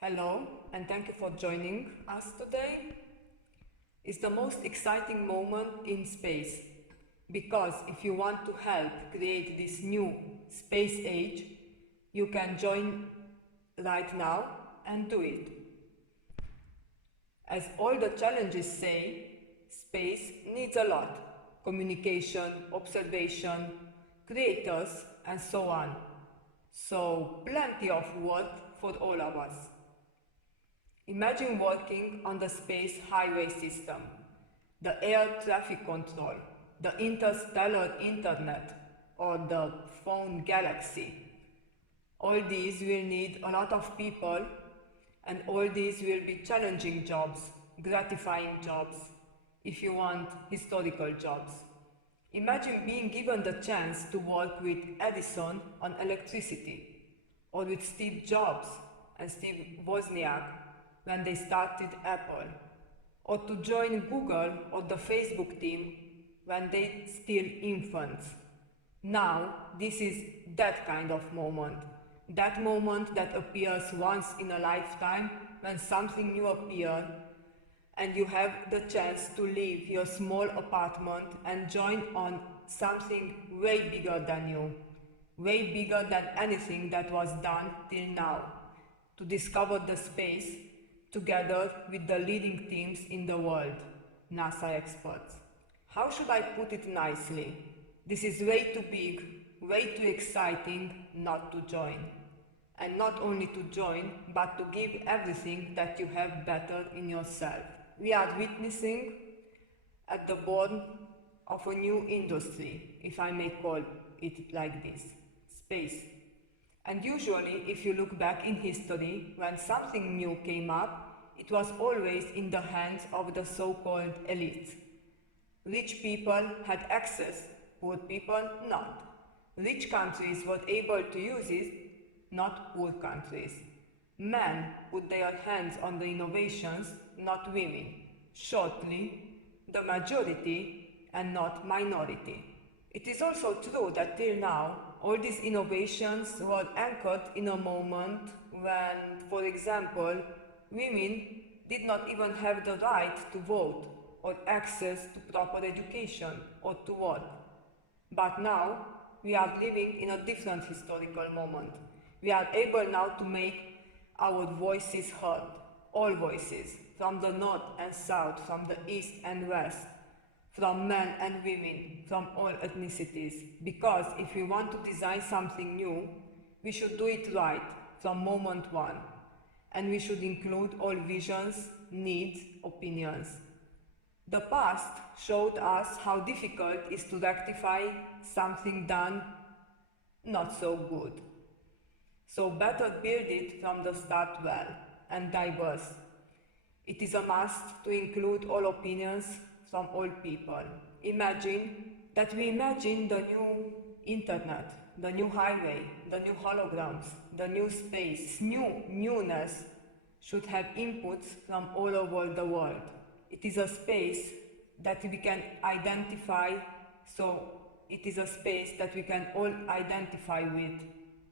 Hello, and thank you for joining us today. It's the most exciting moment in space, because if you want to help create this new space age, you can join right now and do it. As all the challenges say, space needs a lot: communication, observation, creators, and so on. So, plenty of work for all of us. Imagine working on the space highway system, the air traffic control, the interstellar internet, or the phone galaxy. All these will need a lot of people, and all these will be challenging jobs, gratifying jobs, if you want, historical jobs. Imagine being given the chance to work with Edison on electricity, or with Steve Jobs and Steve Wozniak when they started Apple, or to join Google or the Facebook team when they still infants. Now, this is that kind of moment. That moment that appears once in a lifetime, when something new appears and you have the chance to leave your small apartment and join on something way bigger than you, way bigger than anything that was done till now, to discover the space together with the leading teams in the world, NASA experts. How should I put it nicely? This is way too big, way too exciting not to join. And not only to join, but to give everything that you have better in yourself. We are witnessing at the born of a new industry, if I may call it like this, space. And usually, if you look back in history, when something new came up, it was always in the hands of the so-called elites. Rich people had access, poor people not. Rich countries were able to use it, not poor countries. Men put their hands on the innovations, not women. Shortly, the majority and not minority. It is also true that till now, all these innovations were anchored in a moment when, for example, women did not even have the right to vote or access to proper education or to work. But now, we are living in a different historical moment. We are able now to make our voices heard, all voices, from the north and south, from the east and west, from men and women, from all ethnicities. Because if we want to design something new, we should do it right from moment one. And we should include all visions, needs, opinions. The past showed us how difficult it is to rectify something done not so good. So better build it from the start well and diverse. It is a must to include all opinions from all people. Imagine that we imagine the new internet, the new highway, the new holograms, the new space. Newness should have inputs from all over the world. It is a space that we can identify, so it is a space that we can all identify with,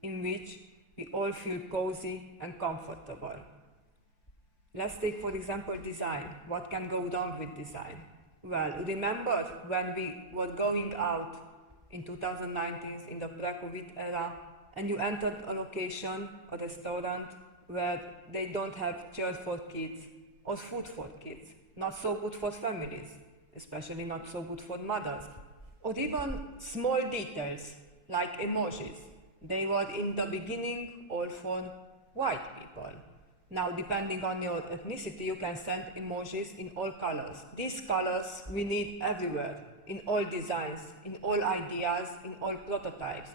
in which we all feel cozy and comfortable. Let's take, for example, design. What can go wrong with design? Well, remember when we were going out in 2019, in the pre-COVID era, and you entered a location, a restaurant, where they don't have chairs for kids or food for kids. Not so good for families, especially not so good for mothers. Or even small details, like emojis. They were in the beginning all for white people. Now, depending on your ethnicity, you can send emojis in all colors. These colors we need everywhere, in all designs, in all ideas, in all prototypes.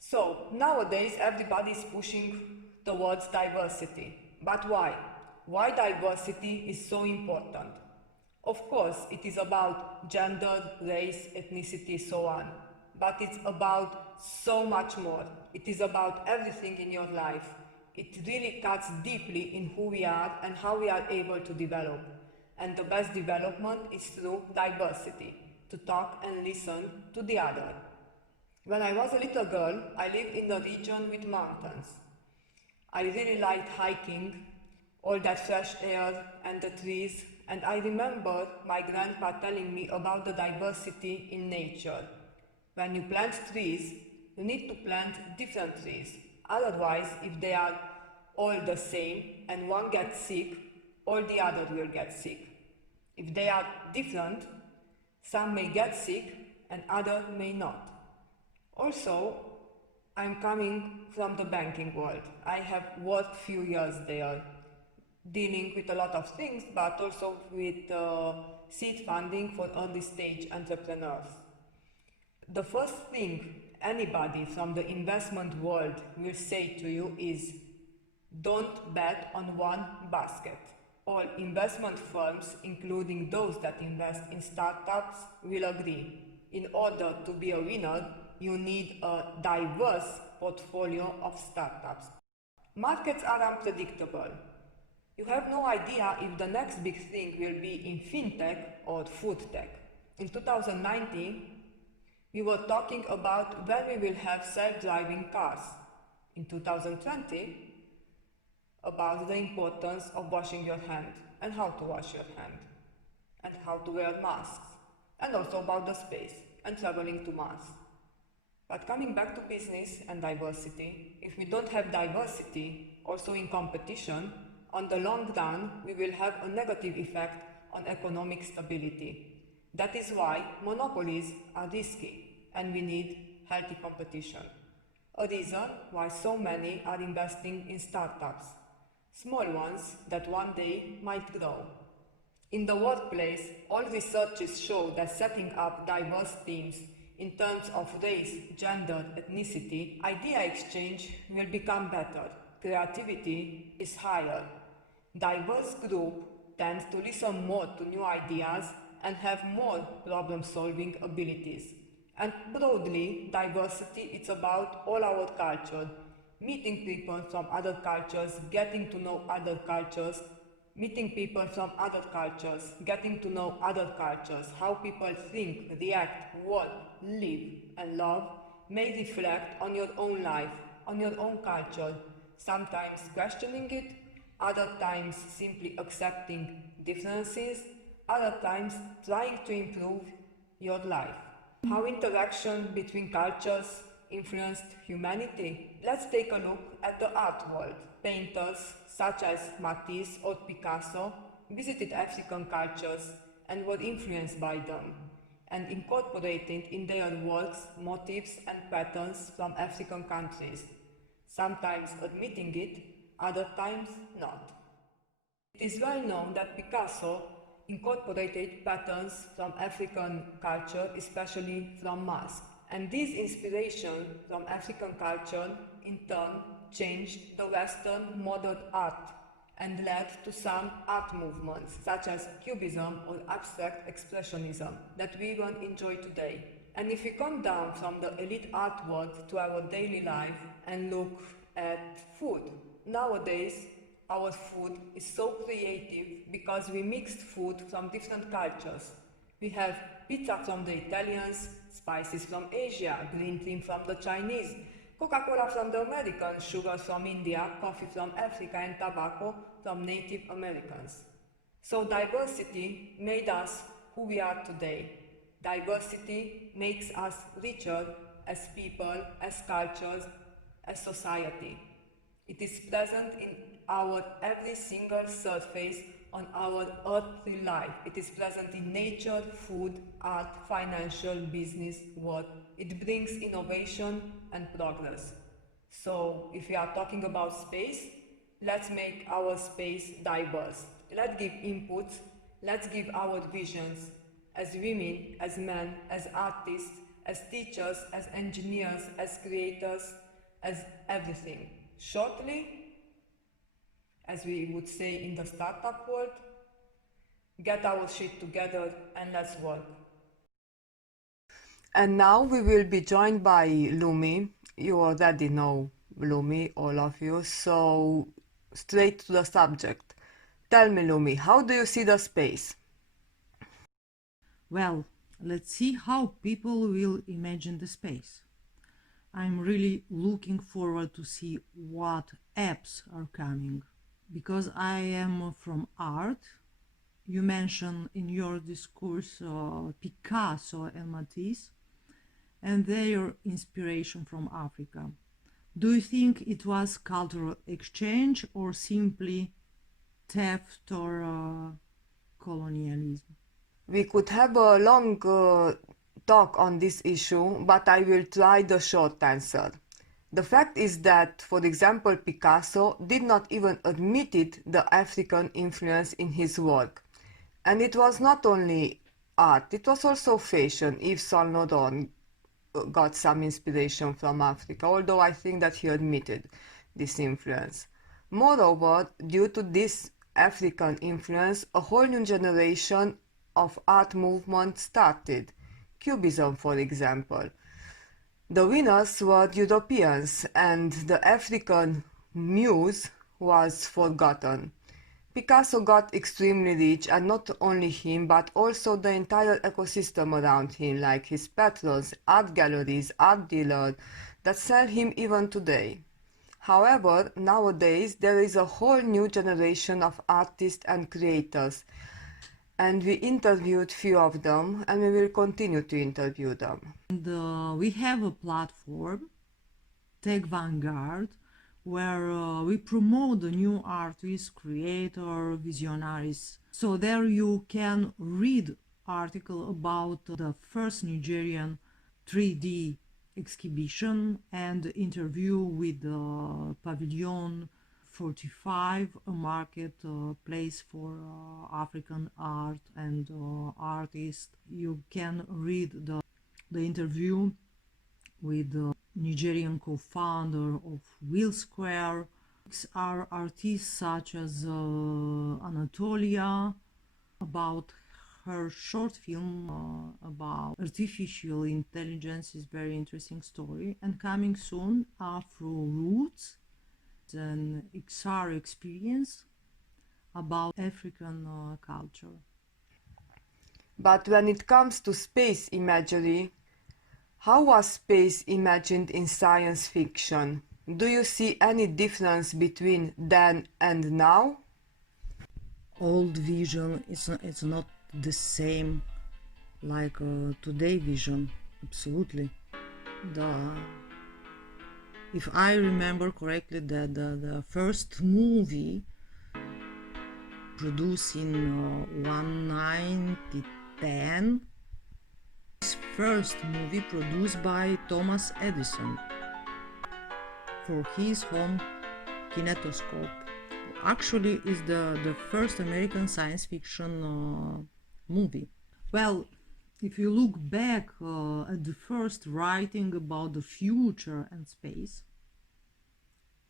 So, nowadays everybody is pushing towards diversity. But why? Why diversity is so important? Of course, it is about gender, race, ethnicity, so on. But it's about so much more. It is about everything in your life. It really cuts deeply in who we are and how we are able to develop. And the best development is through diversity, to talk and listen to the other. When I was a little girl, I lived in a region with mountains. I really liked hiking all that fresh air and the trees, and I remember my grandpa telling me about the diversity in nature. When you plant trees, you need to plant different trees. Otherwise, if they are all the same and one gets sick, all the other will get sick. If they are different, some may get sick and other may not. Also, I'm coming from the banking world. I have worked few years there, dealing with a lot of things, but also with seed funding for early stage entrepreneurs. The first thing anybody from the investment world will say to you is, don't bet on one basket. All investment firms, including those that invest in startups, will agree. In order to be a winner, you need a diverse portfolio of startups. Markets are unpredictable. You have no idea if the next big thing will be in fintech or food tech. In 2019, we were talking about when we will have self-driving cars. In 2020, about the importance of washing your hand and how to wash your hand and how to wear masks, and also about the space and traveling to Mars. But coming back to business and diversity, if we don't have diversity also in competition, on the long run we will have a negative effect on economic stability. That is why monopolies are risky and we need healthy competition. A reason why so many are investing in startups, small ones that one day might grow. In the workplace, all researches show that setting up diverse teams in terms of race, gender, ethnicity, idea exchange will become better. Creativity is higher. Diverse group tends to listen more to new ideas and have more problem-solving abilities. And broadly, diversity is about all our culture, meeting people from other cultures, getting to know other cultures, meeting people from other cultures, getting to know other cultures, how people think, react, work, live, and love may reflect on your own life, on your own culture, sometimes questioning it, other times simply accepting differences, other times trying to improve your life. How interaction between cultures influenced humanity? Let's take a look at the art world. Painters such as Matisse or Picasso visited African cultures and were influenced by them and incorporated in their works motifs and patterns from African countries, sometimes admitting it, other times not. It is well known that Picasso incorporated patterns from African culture, especially from masks. And this inspiration from African culture in turn changed the Western modern art and led to some art movements such as Cubism or abstract expressionism that we even enjoy today. And if we come down from the elite art world to our daily life and look at food, nowadays our food is so creative because we mixed food from different cultures. We have pizza from the Italians, spices from Asia, green tea from the Chinese, Coca-Cola from the Americans, sugar from India, coffee from Africa, and tobacco from Native Americans. So diversity made us who we are today. Diversity makes us richer as people, as cultures, as society. It is present in our every single surface on our earthly life. It is present in nature, food, art, financial, business, work. It brings innovation and progress. So if we are talking about space, let's make our space diverse. Let's give inputs, let's give our visions as women, as men, as artists, as teachers, as engineers, as creators, as everything. Shortly, as we would say in the startup world, get our shit together and let's work. And now we will be joined by Lummi. You already know Lummi, all of you, so straight to the subject. Tell me, Lummi, how do you see the space? Well, let's see how people will imagine the space. I'm really looking forward to see what apps are coming. because I am from art. You mentioned in your discourse Picasso and Matisse and their inspiration from Africa. Do you think it was cultural exchange or simply theft or colonialism? We could have a long talk on this issue, but I will try the short answer. The fact is that, for example, Picasso did not even admit the African influence in his work. And it was not only art, it was also fashion. Yves Saint Laurent got some inspiration from Africa, although I think that he admitted this influence. Moreover, due to this African influence, a whole new generation of art movement started. Cubism, for example. The winners were Europeans, and the African muse was forgotten. Picasso got extremely rich, and not only him, but also the entire ecosystem around him, like his patrons, art galleries, art dealers, that sell him even today. However, nowadays there is a whole new generation of artists and creators, and we interviewed few of them, and we will continue to interview them. And we have a platform, Tech Vanguard, where we promote the new artists, creators, visionaries. So there you can read article about the first Nigerian 3D exhibition and interview with Pavilion 45, a market place for African art and artists. You can read the interview with the Nigerian co-founder of Will Square. Are artists such as Anatolia, about her short film about artificial intelligence is very interesting story. And coming soon, Afro Roots, an XR experience about African culture. But when it comes to space imagery, how was space imagined in science fiction? Do you see any difference between then and now? Old vision it's not the same like today vision, absolutely. If I remember correctly, the first movie produced in 1910, first movie produced by Thomas Edison for his home kinetoscope. Actually, is the first American science fiction movie. Well, if you look back at the first writing about the future and space,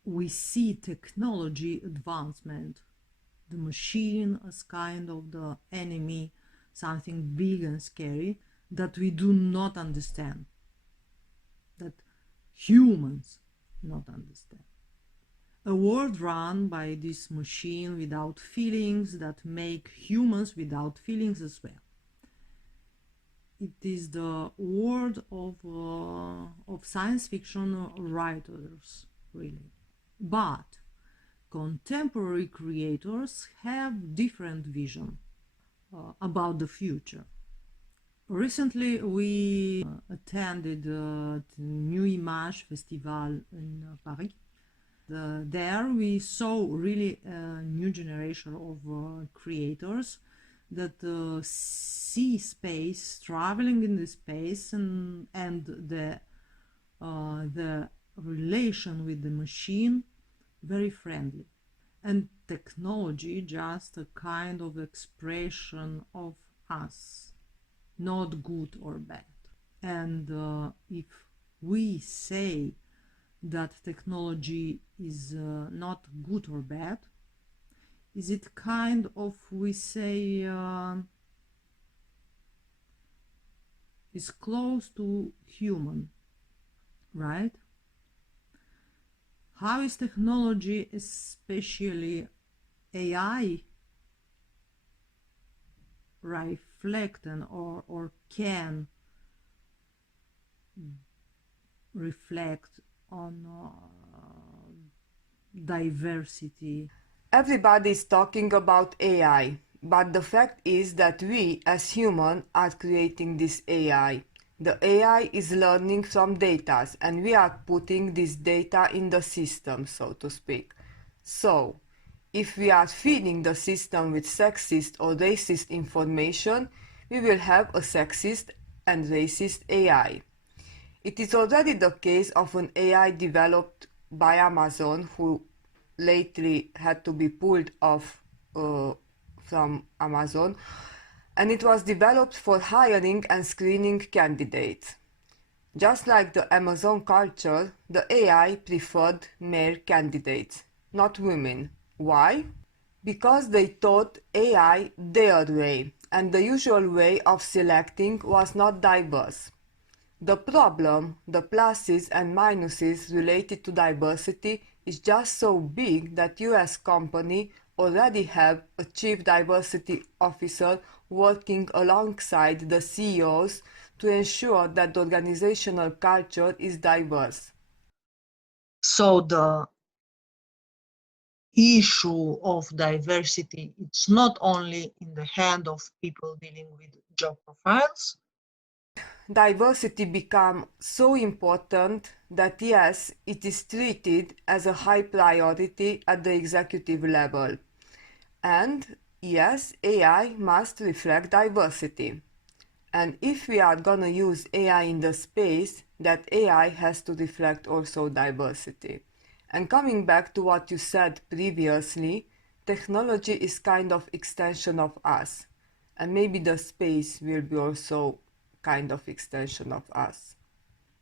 we see technology advancement, the machine as kind of the enemy, something big and scary that we do not understand, that humans not understand. A world run by this machine without feelings that make humans without feelings as well. It is the world of science fiction writers, really. But contemporary creators have different vision about the future. Recently, we attended the New Image Festival in Paris. There we saw really a new generation of creators that see space, traveling in the space, and the relation with the machine very friendly, and technology just a kind of expression of us, not good or bad. And if we say that technology is not good or bad, is it kind of, we say, is close to human, right? How is technology, especially AI, reflecting or can reflect on diversity? Everybody is talking about AI, but the fact is that we as humans are creating this AI. The AI is learning from data and we are putting this data in the system, so to speak. So, if we are feeding the system with sexist or racist information, we will have a sexist and racist AI. It is already the case of an AI developed by Amazon who lately had to be pulled off from Amazon, and it was developed for hiring and screening candidates. Just like the Amazon culture, the AI preferred male candidates, not women. Why? Because they taught AI their way, and the usual way of selecting was not diverse. The problem, the pluses and minuses related to diversity is just so big that US company already have a chief diversity officer working alongside the CEOs to ensure that the organizational culture is diverse. So the issue of diversity, it's not only in the hand of people dealing with job profiles. Diversity become so important that yes, it is treated as a high priority at the executive level. And yes, AI must reflect diversity. And if we are gonna use AI in the space, that AI has to reflect also diversity. And coming back to what you said previously, technology is kind of extension of us. And maybe the space will be also kind of extension of us.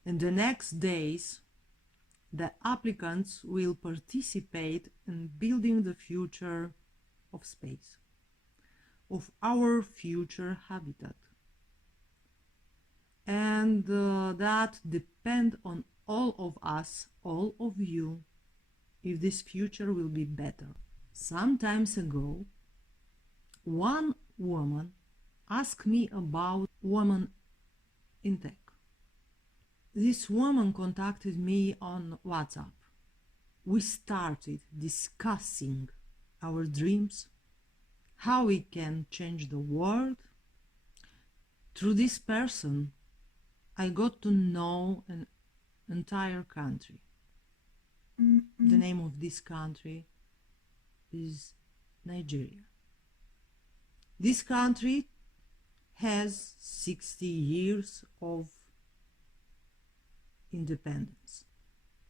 In the next days, the applicants will participate in building the future of space, of our future habitat. And that depend on all of us, all of you, if this future will be better. Some times ago, one woman asked me about women in tech. This woman contacted me on WhatsApp. We started discussing our dreams, how we can change the world. Through this person, I got to know an entire country. The name of this country is Nigeria. This country has 60 years of independence.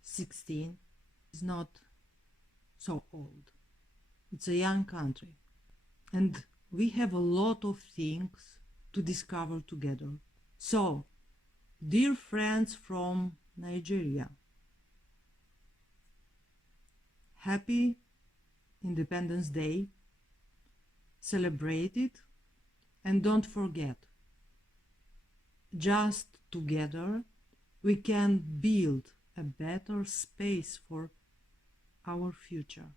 16 is not so old. It's a young country. And we have a lot of things to discover together. So, dear friends from Nigeria, happy Independence Day, celebrate it, and don't forget, just together we can build a better space for our future.